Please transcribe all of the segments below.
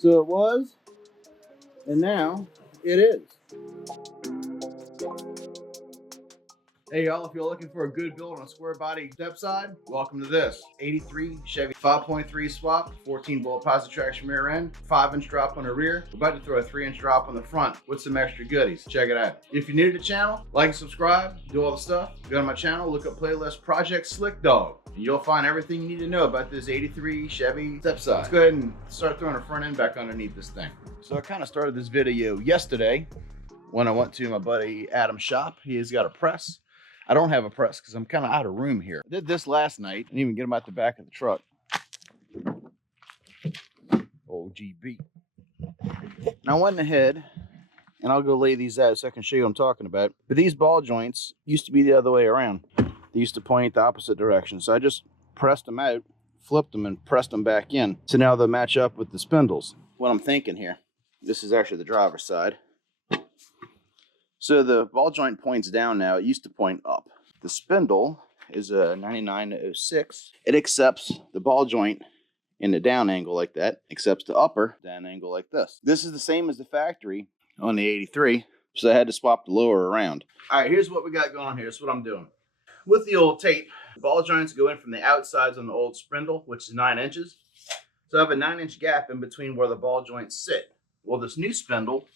So it was, and now it is. Hey y'all, if you're looking for a good build on a square body step side, welcome to this. 83 Chevy 5.3 swap, 14 volt positive traction rear end, 5-inch drop on the rear. We're about to throw a 3-inch drop on the front with some extra goodies. Check it out. If you're new to the channel, like and subscribe, do all the stuff. Go to my channel, look up playlist Project SLIK DOGG, and you'll find everything you need to know about this 83 Chevy step side. Let's go ahead and start throwing the front end back underneath this thing. So I kind of started this video yesterday when I went to my buddy Adam's shop. He's got a press. I don't have a press because I'm kind of out of room here. I did this last night. Didn't even get them out the back of the truck. Old GB. Now I went ahead, and I'll go lay these out so I can show you what I'm talking about. But these ball joints used to be the other way around. They used to point the opposite direction. So I just pressed them out, flipped them, and pressed them back in. So now they'll match up with the spindles. What I'm thinking here, this is actually the driver's side. So the ball joint points down now. It used to point up. The spindle is a 99-06. It accepts the ball joint in the down angle like that, accepts the upper down angle like this. This is the same as the factory on the 83, so I had to swap the lower around. All right, here's what we got going on here. Here's what I'm doing. With the old tape, the ball joints go in from the outsides on the old spindle, which is 9 inches. So I have a 9-inch gap in between where the ball joints sit. Well, this new spindle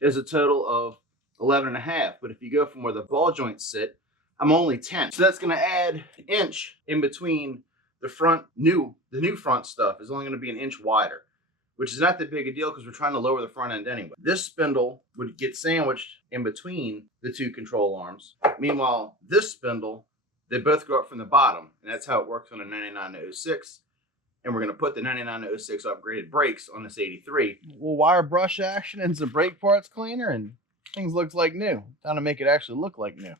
is a total of 11.5, but if you go from where the ball joints sit, I'm only 10. So that's going to add an inch in between the new front stuff is only going to be an inch wider, which is not that big a deal because we're trying to lower the front end anyway. This spindle would get sandwiched in between the two control arms. Meanwhile, this spindle, they both go up from the bottom, and that's how it works on a 99-06. And we're going to put the 99-06 upgraded brakes on this 83. We'll wire brush action and some brake parts cleaner, and things looks like new. Time to make it actually look like new.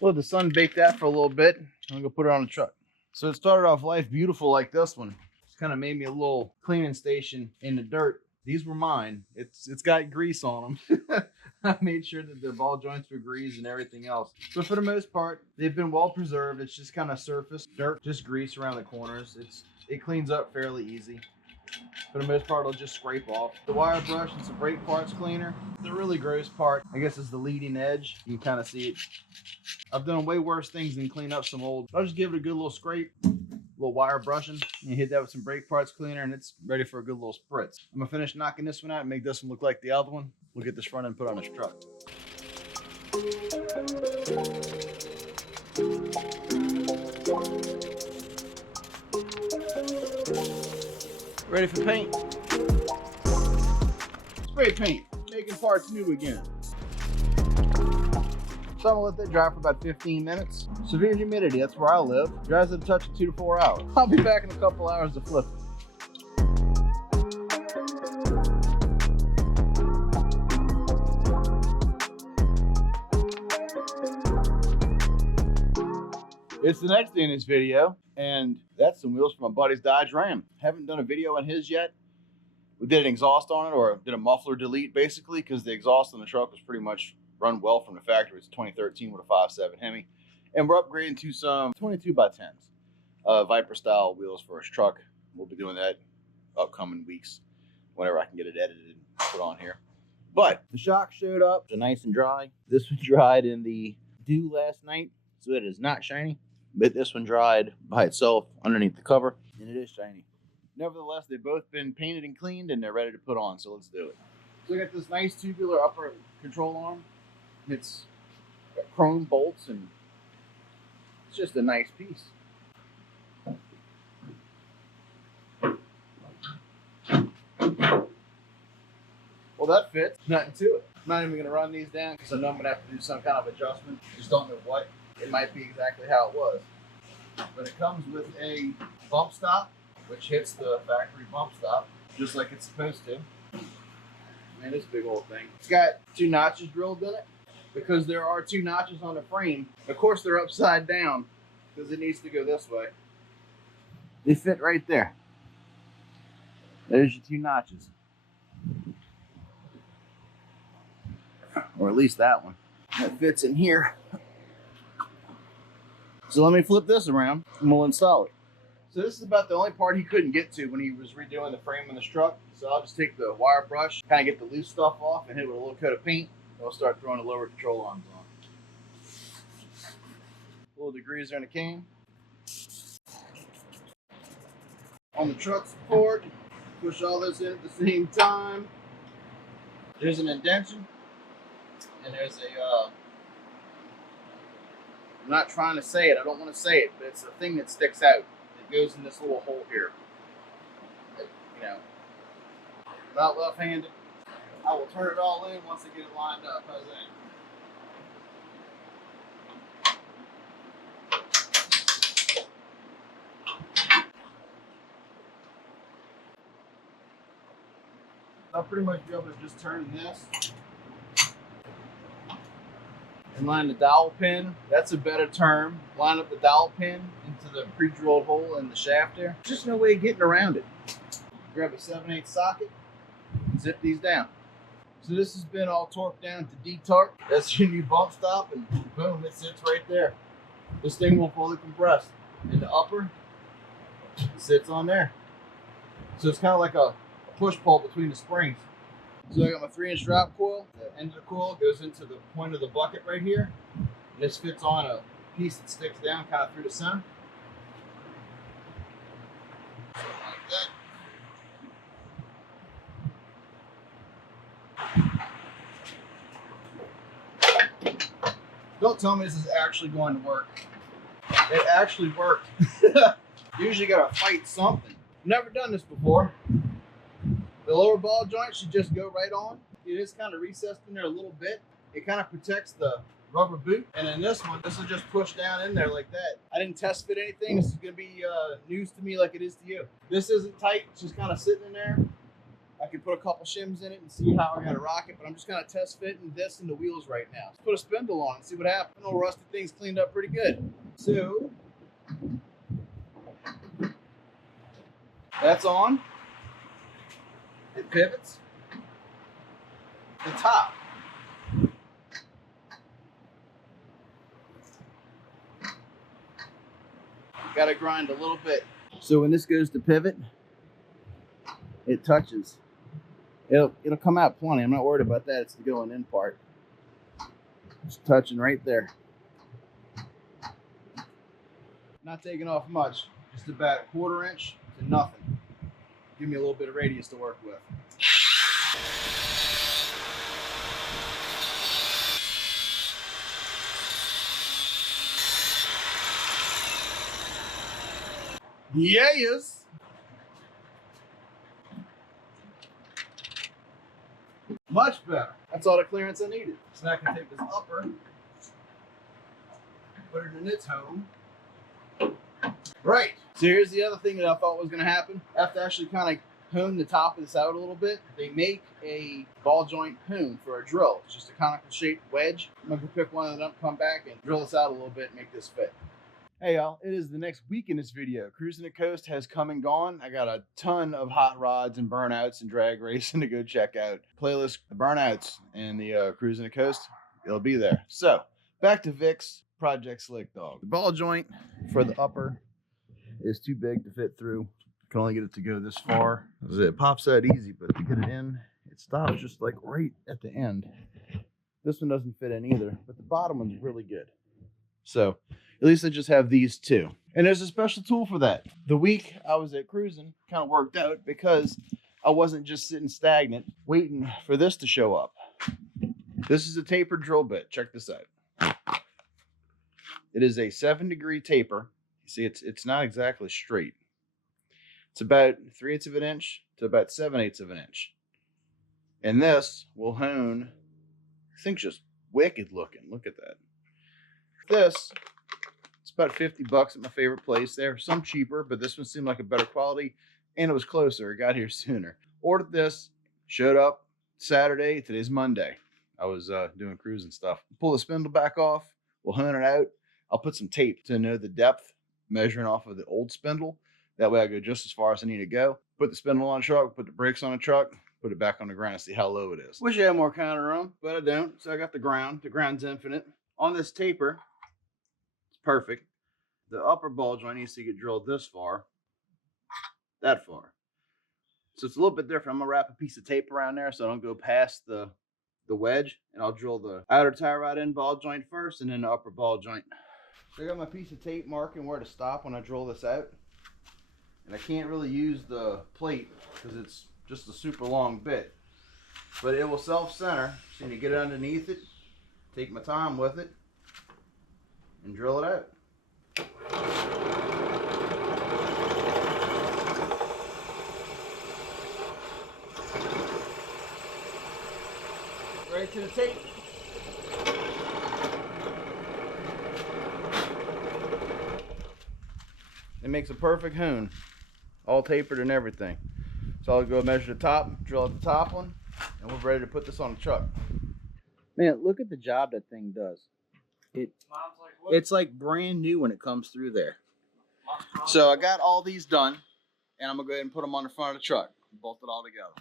Let the sun bake that for a little bit. I'm gonna go put it on the truck. So it started off life beautiful like this one. It's kind of made me a little cleaning station in the dirt. These were mine. It's got grease on them. I made sure that the ball joints were greased and everything else. So for the most part, they've been well preserved. It's just kind of surface dirt, just grease around the corners. It cleans up fairly easy. For the most part, it'll just scrape off. The wire brush and some brake parts cleaner. The really gross part, I guess, is the leading edge. You can kind of see it. I've done way worse things than clean up some old. I'll just give it a good little scrape, a little wire brushing, and hit that with some brake parts cleaner, and it's ready for a good little spritz. I'm gonna finish knocking this one out and make this one look like the other one. We'll get this front end put on this truck. Ready for paint? Spray paint, making parts new again. So I'm gonna let that dry for about 15 minutes. Severe humidity, that's where I live. Dries at a touch of 2 to 4 hours. I'll be back in a couple hours to flip it. It's the next day in this video, and that's some wheels from my buddy's Dodge Ram. Haven't done a video on his yet. We did an exhaust on it, or did a muffler delete basically, because the exhaust on the truck was pretty much run well from the factory. It's 2013 with a 5.7 Hemi. And we're upgrading to some 22x10s, Viper style wheels for his truck. We'll be doing that upcoming weeks, whenever I can get it edited and put on here. But the shock showed up, so nice and dry. This one dried in the dew last night, so it is not shiny. But this one dried by itself underneath the cover, and it is shiny. Nevertheless, they've both been painted and cleaned, and they're ready to put on, so let's do it. So I got this nice tubular upper control arm. It's got chrome bolts, and it's just a nice piece. Well, that fits. Nothing to it. I'm not even going to run these down because I know I'm going to have to do some kind of adjustment. Just don't know what. It might be exactly how it was. But it comes with a bump stop, which hits the factory bump stop, just like it's supposed to. Man, this big old thing. It's got 2 notches drilled in it, because there are 2 notches on the frame. Of course, they're upside down, because it needs to go this way. They fit right there. There's your 2 notches. Or at least that one. That fits in here. So let me flip this around and we'll install it. So this is about the only part he couldn't get to when he was redoing the frame on this truck. So I'll just take the wire brush, kind of get the loose stuff off, and hit it with a little coat of paint. And we'll start throwing the lower control arms on. Little degreaser in the cane. On the truck support, push all this in at the same time. There's an indentation, and there's a, I'm not trying to say it, I don't want to say it, but it's a thing that sticks out. It goes in this little hole here. You know, not left-handed. I will turn it all in once I get it lined up. How's that? I'll pretty much be able to just turn this and line the dowel pin. That's a better term. Line up the dowel pin into the pre-drilled hole in the shaft there. Just no way of getting around it. Grab a 7/8 socket and zip these down. So this has been all torqued down to D-torque. That's your new bump stop, and boom, it sits right there. This thing will fully compress. And the upper sits on there. So it's kind of like a push-pull between the springs. So I got my 3-inch drop coil. The end of the coil goes into the point of the bucket right here. And this fits on a piece that sticks down kind of through the center. Something like that. Don't tell me this is actually going to work. It actually worked. Usually gotta fight something. Never done this before. The lower ball joint should just go right on. It is kind of recessed in there a little bit. It kind of protects the rubber boot. And then this one, this will just push down in there like that. I didn't test fit anything. This is gonna be news to me like it is to you. This isn't tight, it's just kind of sitting in there. I could put a couple shims in it and see how I gotta rock it, but I'm just kind of test fitting this in the wheels right now. Let's put a spindle on and see what happens. I know rusted thing's cleaned up pretty good. So, that's on. It pivots. The top. Got to grind a little bit. So when this goes to pivot, it touches. It'll come out plenty. I'm not worried about that. It's the going in part. It's touching right there. Not taking off much. Just about 1/4 inch to nothing. Give me a little bit of radius to work with. Yes. Much better. That's all the clearance I needed. So now I can take this upper, put it in its home. Right. So here's the other thing that I thought was going to happen. I have to actually kind of hone the top of this out a little bit. They make a ball joint hone for a drill. It's just a conical shaped wedge. I'm going to pick one of them up, come back, and drill this out a little bit and make this fit. Hey y'all, it is the next week in this video. Cruising the Coast has come and gone. I got a ton of hot rods and burnouts and drag racing to go check out. Playlist, the burnouts and the Cruising the Coast, it'll be there. So, back to Vic's Project SLIK Dogg. The ball joint for the upper is too big to fit through. Can only get it to go this far. It pops out easy, but to get it in, it stops just like right at the end. This one doesn't fit in either, but the bottom one's really good. So, at least I just have these two. And there's a special tool for that. The week I was at cruising kind of worked out because I wasn't just sitting stagnant waiting for this to show up. This is a tapered drill bit. Check this out. It is a 7-degree taper. You see, it's not exactly straight. It's about 3/8 of an inch to about 7/8 of an inch. And this will hone, I think, just wicked looking. Look at that. This, it's about 50 bucks at my favorite place there. Some cheaper, but this one seemed like a better quality and it was closer. It got here sooner. Ordered this, showed up Saturday. Today's Monday. I was doing cruising stuff. Pull the spindle back off. We'll hone it out. I'll put some tape to know the depth, measuring off of the old spindle. That way I go just as far as I need to go. Put the spindle on a truck, put the brakes on a truck, put it back on the ground and see how low it is. Wish I had more counter room, but I don't. So I got the ground. The ground's infinite. On this taper, it's perfect. the upper ball joint needs to get drilled this far, that far. So it's a little bit different. I'm gonna wrap a piece of tape around there so I don't go past the wedge, and I'll drill the outer tie rod end ball joint first and then the upper ball joint. So I got my piece of tape marking where to stop when I drill this out. And I can't really use the plate because it's just a super long bit. But it will self-center, so you get it underneath it, take my time with it, and drill it out. Right to the tape. It makes a perfect hoon, all tapered and everything. So I'll go measure the top, drill out the top one, and we're ready to put this on the truck. Man, look at the job that thing does. It's like brand new when it comes through there. So I got all these done, and I'm gonna go ahead and put them on the front of the truck, bolt it all together.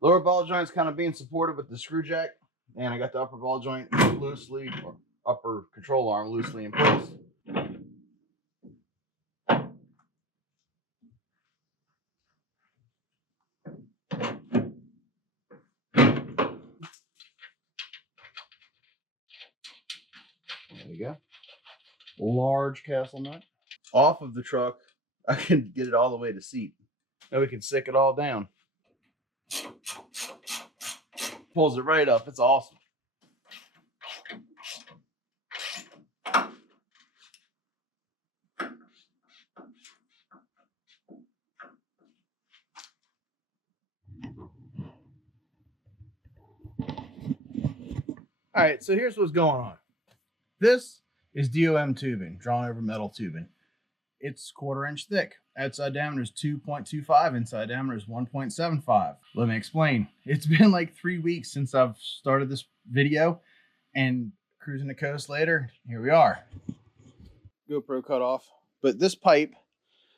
Lower ball joint's kind of being supported with the screw jack, and I got the upper ball joint loosely, or upper control arm loosely in place. There you go. Large castle nut. Off of the truck, I can get it all the way to seat. Now we can stick it all down. Pulls it right up. It's awesome. All right, so here's what's going on. This is DOM tubing, drawn over metal tubing. It's 1/4 inch thick. Outside diameter is 2.25, inside diameter is 1.75. Let me explain. It's been like 3 weeks since I've started this video, and cruising the coast later, here we are. GoPro cut off. But this pipe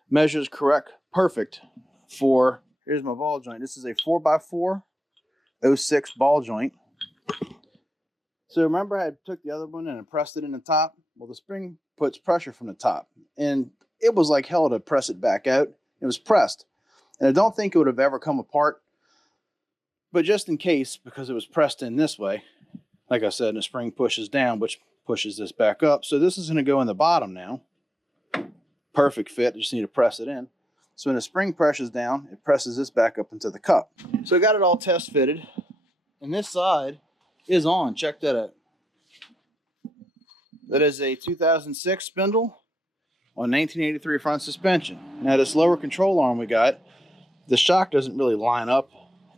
measures perfect for, here's my ball joint. This is a 4x4 06 ball joint. So remember I took the other one and I pressed it in the top? Well, the spring puts pressure from the top. And it was like hell to press it back out. It was pressed. And I don't think it would have ever come apart. But just in case, because it was pressed in this way, like I said, the spring pushes down, which pushes this back up. So this is going to go in the bottom now. Perfect fit. I just need to press it in. So when the spring presses down, it presses this back up into the cup. So I got it all test fitted. And this side is on. Check that out. That is a 2006 spindle on 1983 front suspension. Now this lower control arm we got, the shock doesn't really line up.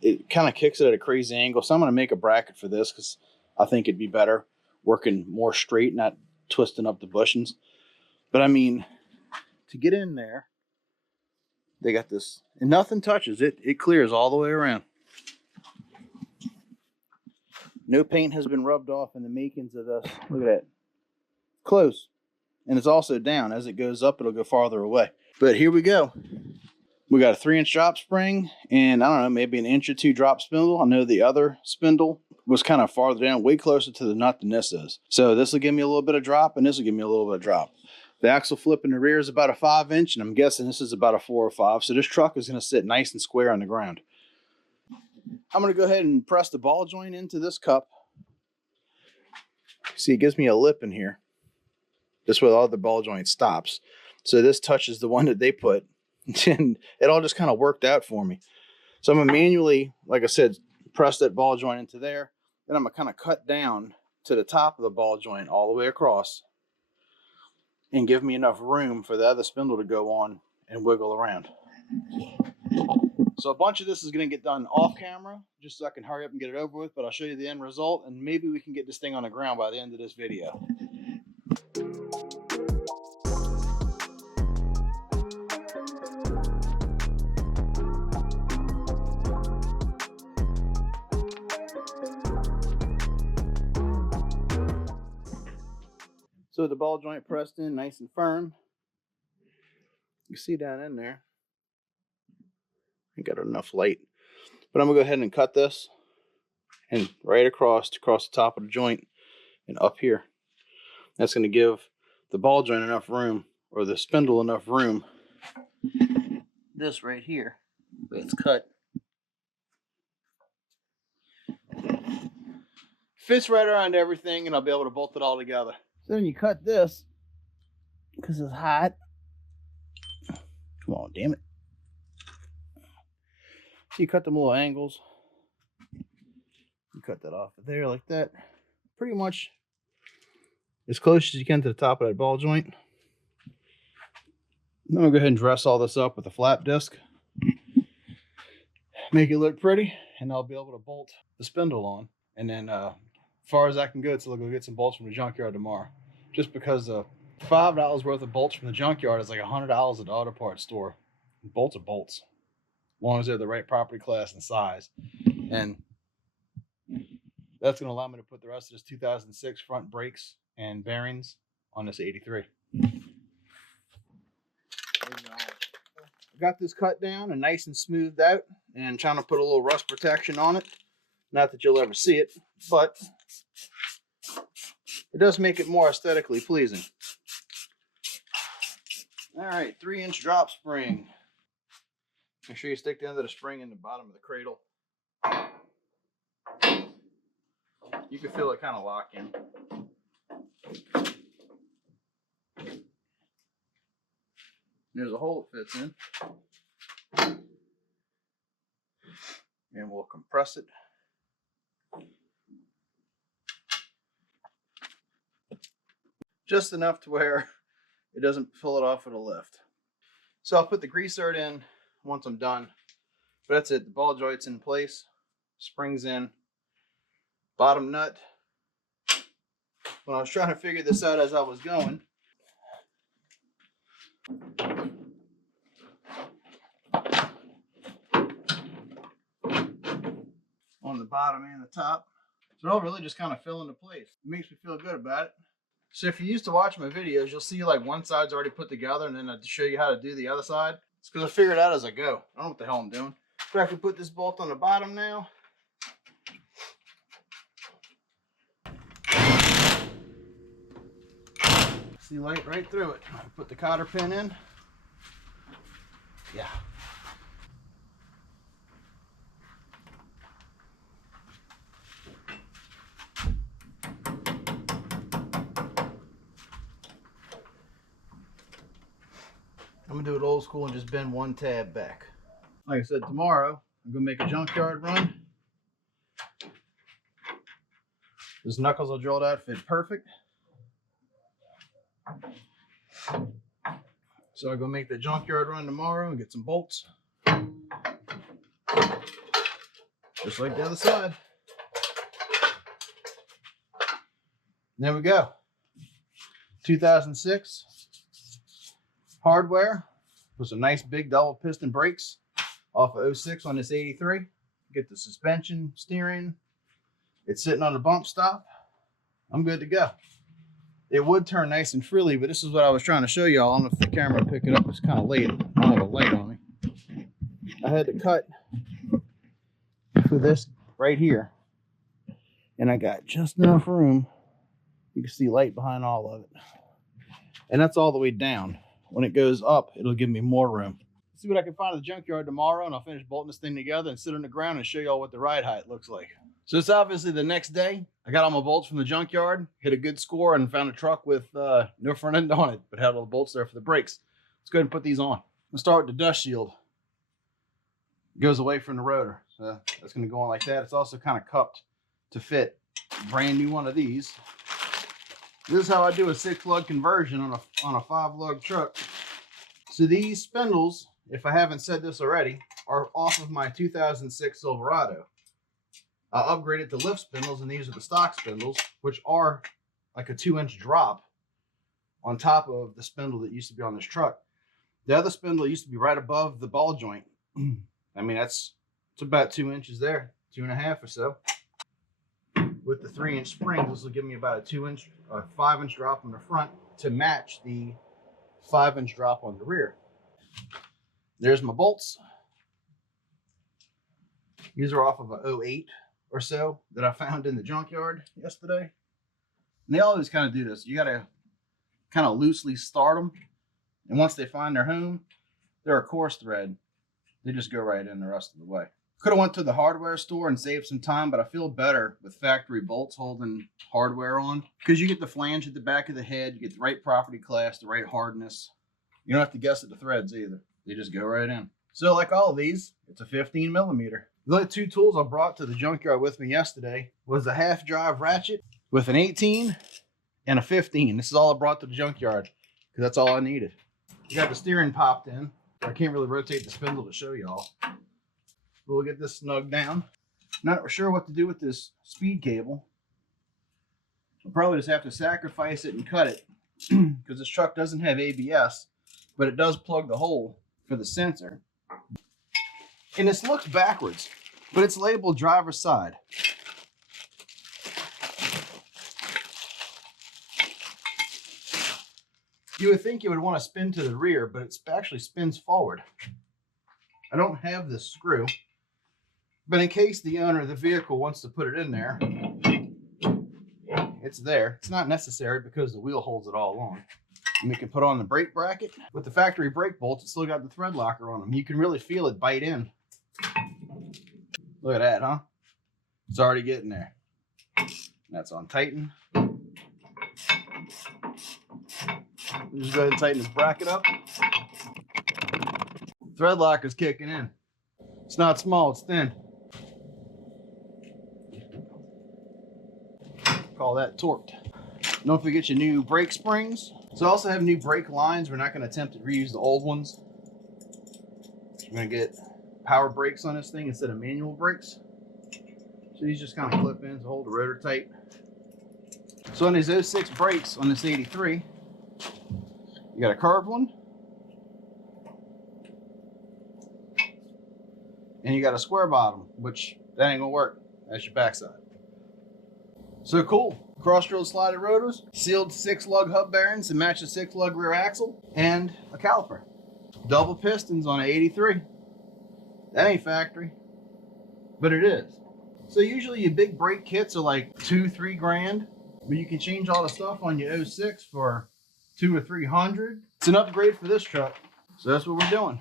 It kind of kicks it at a crazy angle. So I'm going to make a bracket for this because I think it'd be better working more straight, not twisting up the bushings. But I mean, to get in there, they got this, and nothing touches it. It clears all the way around. No paint has been rubbed off in the makings of this. Look at that. Close. And it's also down. As it goes up, it'll go farther away. But here we go. We got a 3-inch drop spring and I don't know, maybe an inch or 2 drop spindle. I know the other spindle was kind of farther down, way closer to the nut than this is. So this will give me a little bit of drop and this will give me a little bit of drop. The axle flip in the rear is about a 5-inch and I'm guessing this is about a 4 or 5. So this truck is going to sit nice and square on the ground. I'm going to go ahead and press the ball joint into this cup. See, it gives me a lip in here. This way all the ball joint stops. So this touches the one that they put. And it all just kind of worked out for me. So I'm going to manually, like I said, press that ball joint into there. Then I'm going to kind of cut down to the top of the ball joint all the way across. And give me enough room for the other spindle to go on and wiggle around. So a bunch of this is going to get done off camera, just so I can hurry up and get it over with, but I'll show you the end result, and maybe we can get this thing on the ground by the end of this video. So the ball joint pressed in nice and firm. You see down in there. I got enough light. But I'm going to go ahead and cut this and right across the top of the joint and up here. That's going to give the ball joint enough room or the spindle enough room. This right here, it's cut. Fits right around everything, and I'll be able to bolt it all together. So then you cut this, because it's hot. Come on, damn it. So you cut them little angles. You cut that off of there like that. Pretty much as close as you can to the top of that ball joint. Then we'll go ahead and dress all this up with a flap disc. Make it look pretty, and I'll be able to bolt the spindle on. And then as far as I can go, so I'll go get some bolts from the junkyard tomorrow. Just because $5 worth of bolts from the junkyard is like $100 at the auto parts store. Bolts are bolts, as long as they're the right property class and size. And that's going to allow me to put the rest of this 2006 front brakes and bearings on this 83. Got this cut down and nice and smoothed out, and trying to put a little rust protection on it. Not that you'll ever see it, but it does make it more aesthetically pleasing. All right, 3-inch drop spring. Make sure you stick the end of the spring in the bottom of the cradle. You can feel it kind of lock in. There's a hole it fits in. And we'll compress it. Just enough to where it doesn't pull it off at a lift. So I'll put the greaser in once I'm done. But that's it. The ball joint's in place. Springs in. Bottom nut. When I was trying to figure this out as I was going, on the bottom and the top. So it all really just kind of fell into place. It makes me feel good about it. So if you used to watch my videos, you'll see like one side's already put together, and then I show you how to do the other side. It's because I figured it out as I go. I don't know what the hell I'm doing. But I can put this bolt on the bottom now. See light right through it. Put the cotter pin in. Yeah. I'm gonna do it old school and just bend one tab back. Like I said, tomorrow I'm gonna make a junkyard run. Those knuckles I drilled out fit perfect. So I'll go make the junkyard run tomorrow and get some bolts. Just like the other side. And there we go. 2006 hardware with some nice big double piston brakes off of 06 on this 83. Get the suspension, steering. It's sitting on the bump stop. I'm good to go. It would turn nice and frilly, but this is what I was trying to show y'all. I don't know if the camera will pick it up. It's kind of late. I don't have a light on me. I had to cut for this right here. And I got just enough room. You can see light behind all of it. And that's all the way down. When it goes up, it'll give me more room. See what I can find in the junkyard tomorrow, and I'll finish bolting this thing together and sit on the ground and show y'all what the ride height looks like. So it's obviously the next day. I got all my bolts from the junkyard, hit a good score, and found a truck with no front end on it, but had all the bolts there for the brakes. Let's go ahead and put these on. I'm gonna start with the dust shield. It goes away from the rotor, so that's gonna go on like that. It's also kind of cupped to fit a brand new one of these. This is how I do a 6-lug conversion on a 5-lug truck. So these spindles, if I haven't said this already, are off of my 2006 Silverado. I upgraded to lift spindles, and these are the stock spindles, which are like a 2-inch drop on top of the spindle that used to be on this truck. The other spindle used to be right above the ball joint. I mean, it's about 2 inches there, 2.5 or so. With the 3-inch springs, this will give me about a 5-inch drop on the front to match the 5-inch drop on the rear. There's my bolts. These are off of a 08 or so that I found in the junkyard yesterday. And they always kind of do this. You got to kind of loosely start them And once they find their home, they're a coarse thread. They just go right in the rest of the way. Could have went to the hardware store and saved some time, but I feel better with factory bolts holding hardware on because you get the flange at the back of the head, you get the right property class, the right hardness. You don't have to guess at the threads either. They just go right in. So like all of these, it's a 15 millimeter. The only two tools I brought to the junkyard with me yesterday was a half drive ratchet with an 18 and a 15. This is all I brought to the junkyard because that's all I needed. We got the steering popped in. I can't really rotate the spindle to show y'all. We'll get this snugged down. Not sure what to do with this speed cable. I'll probably just have to sacrifice it and cut it because this truck doesn't have ABS, but it does plug the hole for the sensor. And this looks backwards, but it's labeled driver's side. You would think you would want to spin to the rear, but it actually spins forward. I don't have this screw, but in case the owner of the vehicle wants to put it in there, it's there. It's not necessary because the wheel holds it all on. And we can put on the brake bracket. With the factory brake bolts, it's still got the thread locker on them. You can really feel it bite in. Look at that, huh? It's already getting there. That's on tighten. Just go ahead and tighten this bracket up. Thread locker's kicking in. It's not small, it's thin. Call that torqued. Don't forget your new brake springs. So I also have new brake lines. We're not going to attempt to reuse the old ones. We're going to get power brakes on this thing instead of manual brakes. So these just kind of clip in to hold the rotor tight. So on these 06 brakes on this 83, you got a curved one, and you got a square bottom, which that ain't gonna work. That's your backside. So cool. Cross-drilled slided rotors, sealed 6-lug hub bearings to match the 6-lug rear axle, and a caliper. Double pistons on an 83. That ain't factory, but it is. So usually your big brake kits are like $2-3 grand, but you can change all the stuff on your 06 for $200 or $300. It's an upgrade for this truck, so that's what we're doing.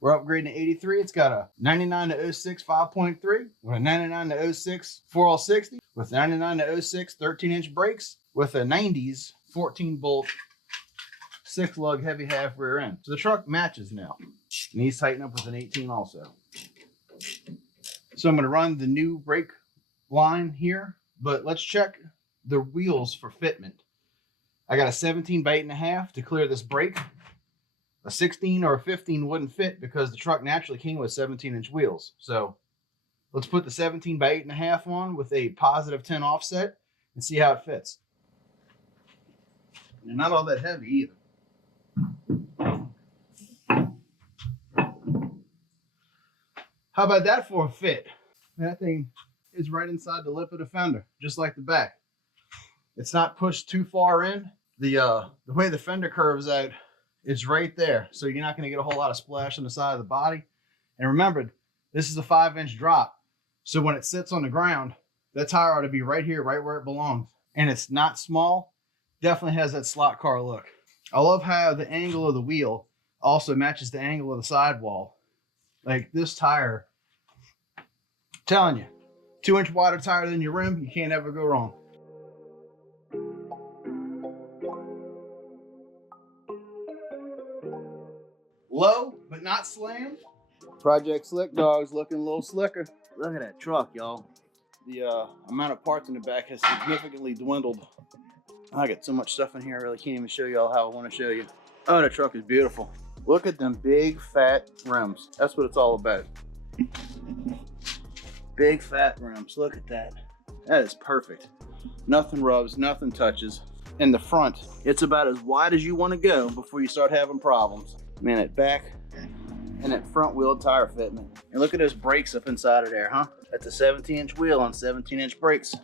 We're upgrading to 83. It's got a 99 to 06 5.3 with a 99 to 06 4L60 with 99 to 06 13-inch brakes with a 90s 14-bolt 6-lug heavy half rear end. So the truck matches now. And he's tightened up with an 18 also. So I'm going to run the new brake line here, but let's check the wheels for fitment. I got a 17 by 8.5 to clear this brake. A 16 or a 15 wouldn't fit because the truck naturally came with 17-inch wheels. So let's put the 17 by 8.5 on with a positive 10 offset and see how it fits. And they're not all that heavy either. How about that for a fit? That thing is right inside the lip of the fender, just like the back. It's not pushed too far in. The way the fender curves out, it's right there. So you're not going to get a whole lot of splash on the side of the body. And remember, this is a 5-inch drop. So when it sits on the ground, that tire ought to be right here, right where it belongs. And it's not small. Definitely has that slot car look. I love how the angle of the wheel also matches the angle of the sidewall. Like this tire, I'm telling you, 2-inch wider tire than your rim, you can't ever go wrong. Low, but not slammed. Project SLIK Dogg's looking a little slicker. Look at that truck, y'all. The amount of parts in the back has significantly dwindled. I got so much stuff in here, I really can't even show y'all how I want to show you. Oh, the truck is beautiful. Look at them big, fat rims. That's what it's all about. Big, fat rims. Look at that. That is perfect. Nothing rubs, nothing touches. In the front, it's about as wide as you want to go before you start having problems. Man, that back and that front wheel tire fitment. And look at those brakes up inside of there, huh? That's a 17-inch wheel on 17-inch brakes.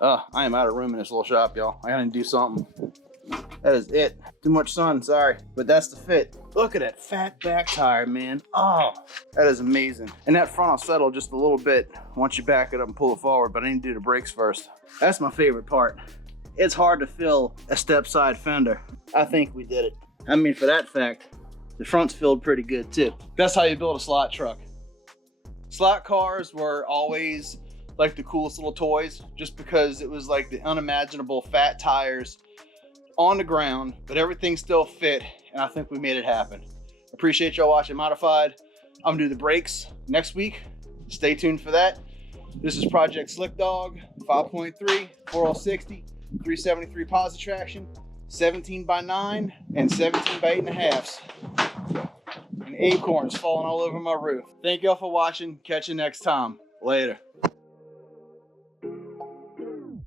I am out of room in this little shop, y'all. I gotta do something. That is it. Too much sun, sorry. But that's the fit. Look at that fat back tire, man. Oh, that is amazing. And that front will settle just a little bit once you back it up and pull it forward, but I need to do the brakes first. That's my favorite part. It's hard to fill a step side fender. I think we did it. I mean, for that fact, the front's filled pretty good too. That's how you build a slot truck. Slot cars were always like the coolest little toys, just because it was like the unimaginable fat tires on the ground, but everything still fit, and I think we made it happen. Appreciate y'all watching Modified. I'm gonna do the brakes next week. Stay tuned for that. This is Project SLIK DOGG, 5.3, 4060, 373 positive traction, 17x9 and 17x8.5. And acorns falling all over my roof. Thank y'all for watching. Catch you next time. Later.